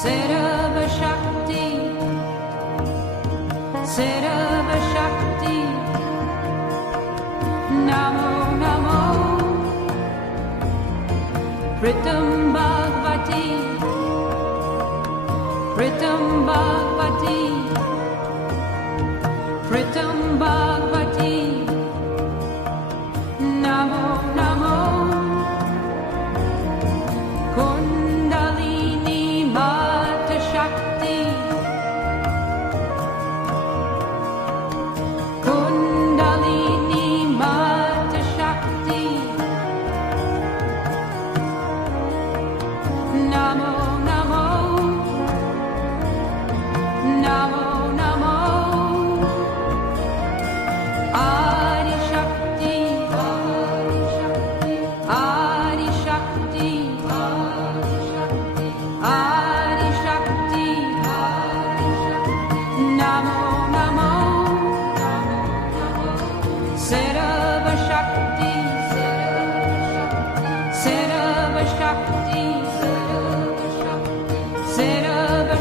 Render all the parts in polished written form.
Sarva Shakti, Sarva Shakti, Namo Namo, Pritam Bhagavati, Pritam Bhagavati, Pritam Bhagavati, Namo Namo, Kundalini Mata Shakti, Kundalini Mata Shakti, Namo Namo, Namo Namo, Adi Shakti, Adi Shakti, Adi Shakti, Namo Namo, Sarva Shakti, Sarva Shakti, Sarva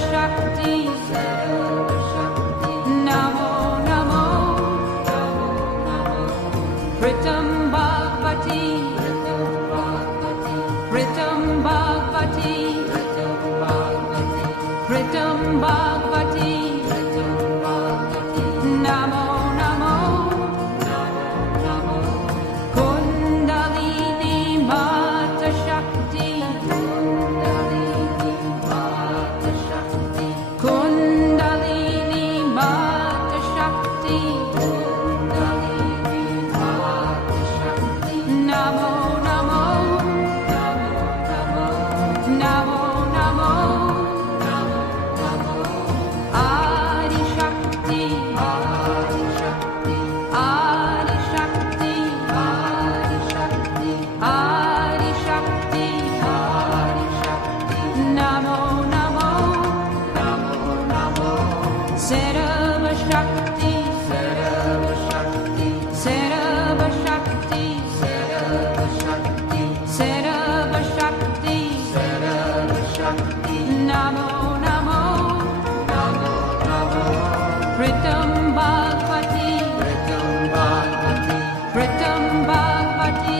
Shakti, Namo Namo, Pritam Bhagavati, Pritam Bhagavati, Pritam Bhagavati, Namo Namo, Kundalini Mata Shakti, Kundalini Mata Shakti, Namo Namo, Namo Namo, Adi Shakti, Adi Shakti, Adi Shakti, Adi Shakti, Namo Namo, Sarva Shakti, Sarva Shakti, Sarva Shakti, Sarva Shakti, Namo Namo, Pritam Bhagavati, Pritam Bhagavati,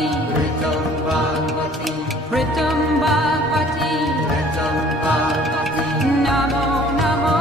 Pritam Bhagavati, Namo Namo,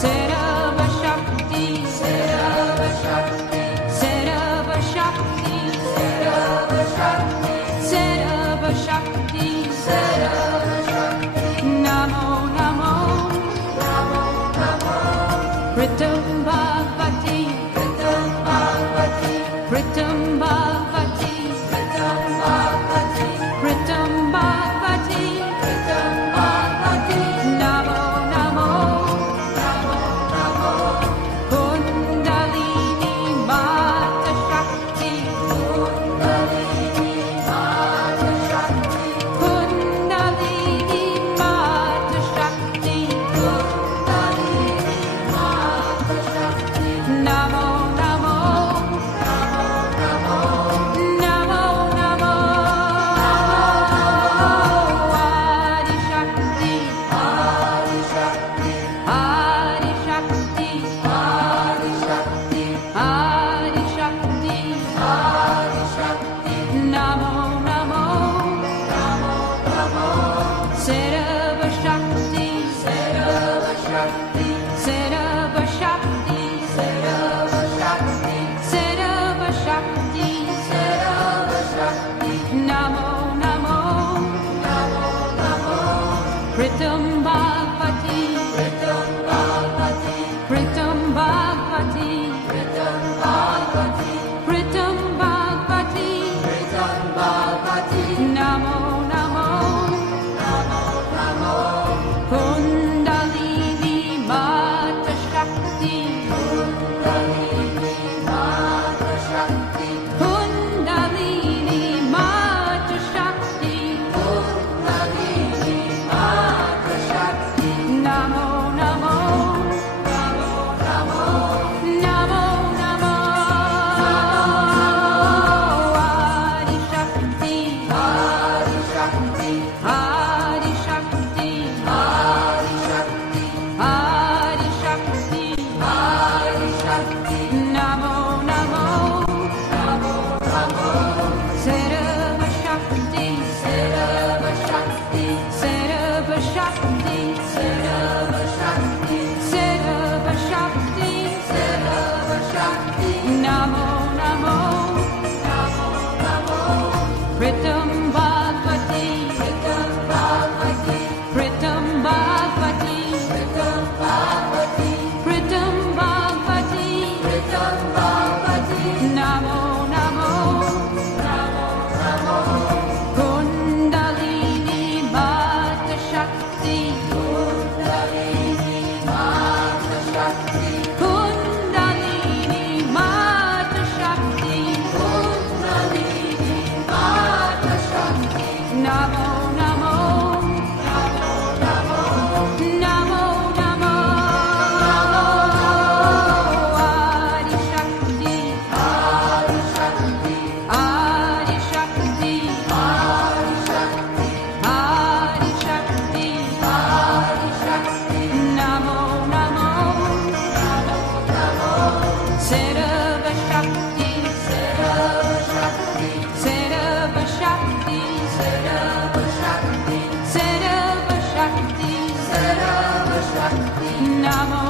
Sarava Shakti, Sarava Shakti, Sarava Shakti, Sarava Shakti, Sarava Shakti, Sarava Shakti, Namo Namo, Namo Namo, Pritam Bhagavati, Pritam Bhagavati, Pritam Bhagavati, Pritam Bhagavati, Pritam Bhagavati, Pritam Bhagavati, Namo Namo, Namo Namo, Kundalini Mata Shakti, Kundalini Mata Shakti, Kundalini Mata Shakti, Kundalini Mata Shakti, Namo Namo, Namo Namo, Namo Namo, Adi Shakti, Adi Shakti, Adi Shakti, Adi Shakti, Adi Shakti, Adi Shakti, Namo Namo, Namo Namo, Sarava Shakti, Sarava Shakti, Sarava Shakti, Sarava Shakti, Sarava Shakti, Sarava Shakti, Namo Namo, Namo Namo, Pritam Bhagavati, Pritam Bhagavati, Pritam Bhagavati, Pritam Bhagavati, Pritam Bhagavati, Pritam Bhagavati, Namo Namo, Namo Namo, Kundalini Mata Shakti, Kundalini Mata Shakti, Kundalini Mata Shakti, Kundalini Mata Shakti, Namo Namo, Namo Namo, Namo Namo, Adi Shakti, Adi Shakti, Adi Shakti, Adi Shakti, Adi Shakti, Adi Shakti, Namo Namo, Namo Namo, Sarava Shakti, Sarava Shakti, Sarava Shakti, Sarava Shakti, Sarava Shakti, Sarava Shakti, Namo Namo, Namo Namo, Pritam Bhagavati, Pritam Bhagavati, Pritam Bhagavati, Pritam Bhagavati, Pritam Bhagavati, Pritam Bhagavati, Namo Namo, Namo Namo, Kundalini Mata Shakti, Kundalini Mata Shakti, Kundalini Mata Shakti, Kundalini Mata Shakti, Namo Namo, Namo Namo, Namo Namo, Adi Shakti, Adi Shakti, Adi Shakti, Adi Shakti, Adi Shakti, Adi Shakti, Namo Namo, Namo Namo, Sarava Shakti, Sarava Shakti, Sarava Shakti, Sarava Shakti, Sarava Shakti, Sarava Shakti, Namo